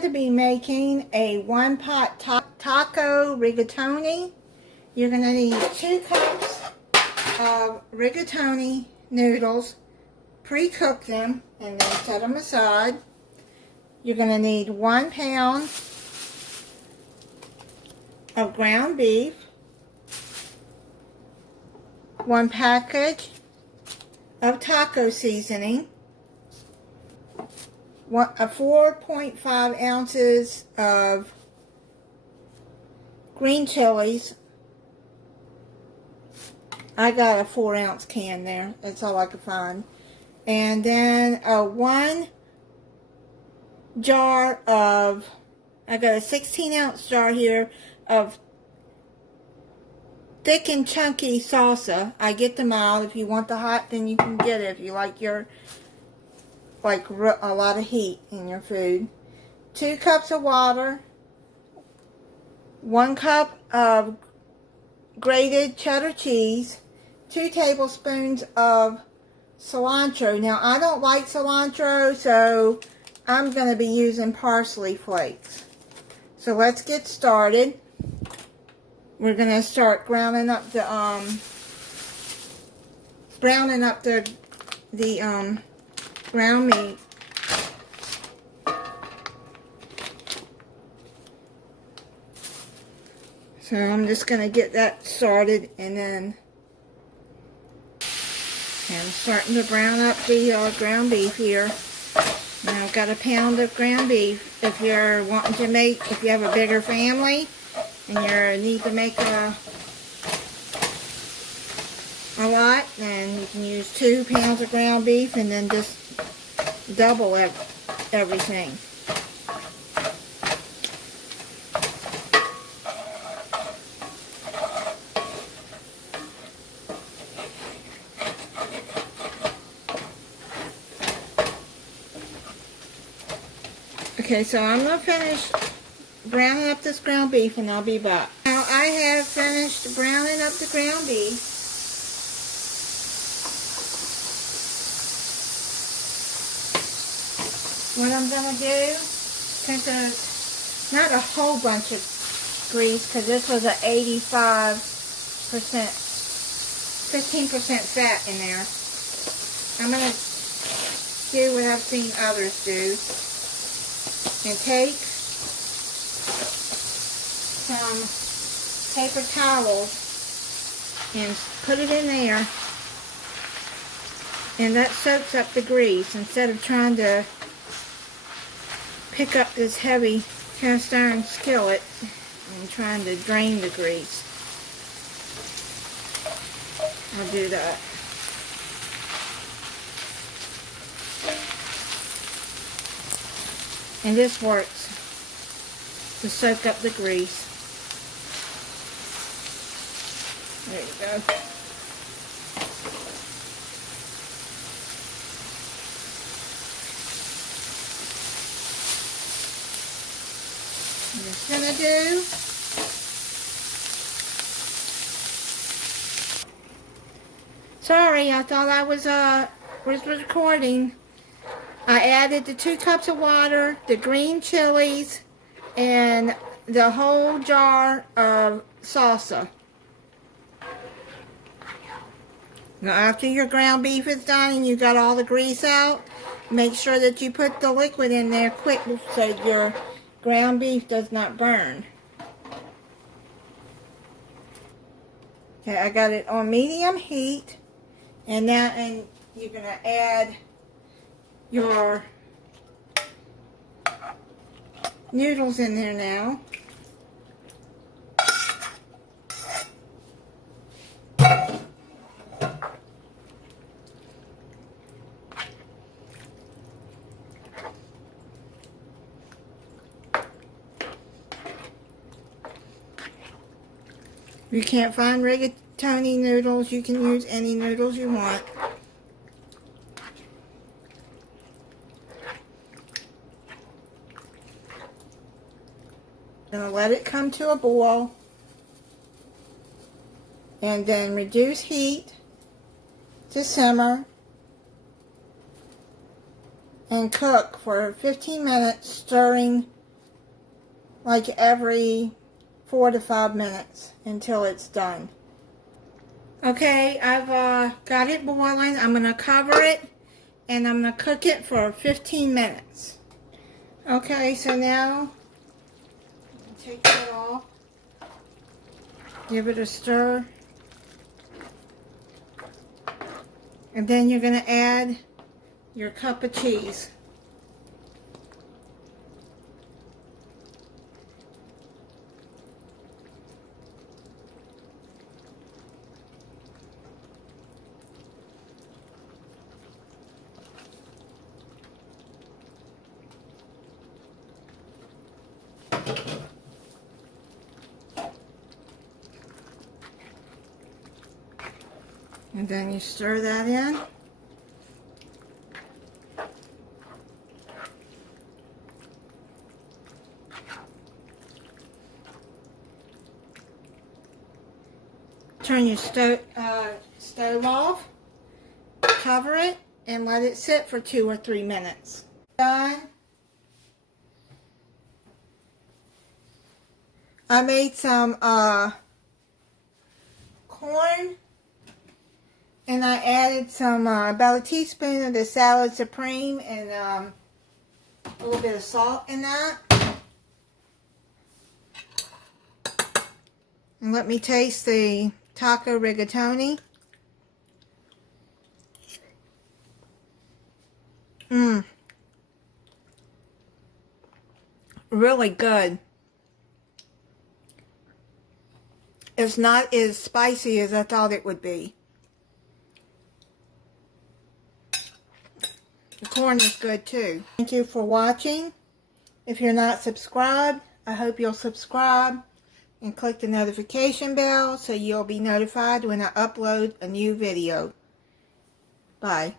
going to be making a one-pot taco rigatoni. You're going to need 2 cups of rigatoni noodles. Pre-cook them and then set them aside. You're going to need 1 pound of ground beef, 1 package of taco seasoning, 4.5 ounces of green chilies. I got a 4-ounce can there. That's all I could find. And then 1 jar of, I got a 16-ounce jar here of thick and chunky salsa. I get them out. If you want the hot, then you can get it. If you like your, a lot of heat in your food. 2 cups of water. 1 cup of grated cheddar cheese. 2 tablespoons of cilantro. Now, I don't like cilantro, so I'm going to be using parsley flakes. So let's get started. We're going to start browning up the ground meat. So I'm just going to get that started, and then I'm starting to brown up the ground beef here. Now I've got a pound of ground beef. If you're wanting to make, if you have a bigger family and you need to make a lot, then you can use 2 pounds of ground beef and then just double everything. Okay, so I'm going to finish browning up this ground beef and I'll be back. Now I have finished browning up the ground beef. What I'm going to do, since there's not a whole bunch of grease, because this was an 85%, 15% fat in there, I'm going to do what I've seen others do. And take some paper towels and put it in there, and that soaks up the grease instead of trying to pick up this heavy cast iron skillet and trying to drain the grease. I'll do that. And this works to soak up the grease. There you go. I'm just gonna do sorry, I thought I was recording. I added the 2 cups of water, the green chilies, and the whole jar of salsa. Now after your ground beef is done and you got all the grease out, make sure that you put the liquid in there quick so your ground beef does not burn. Okay, I got it on medium heat, and now you're going to add your noodles in there now. If you can't find rigatoni noodles, you can use any noodles you want. Gonna let it come to a boil, and then reduce heat to simmer and cook for 15 minutes, stirring like every 4 to 5 minutes until it's done. Okay, I've got it boiling. I'm going to cover it and I'm going to cook it for 15 minutes. Okay, so now take that off. Give it a stir. And then you're going to add your cup of cheese. And then you stir that in. Turn your stove off, cover it, and let it sit for 2 or 3 minutes. Done. I made some corn, and I added some about a teaspoon of the salad supreme and a little bit of salt in that. And let me taste the taco rigatoni. Really good. It's not as spicy as I thought it would be. The corn is good too. Thank you for watching. If you're not subscribed, I hope you'll subscribe and click the notification bell so you'll be notified when I upload a new video. Bye.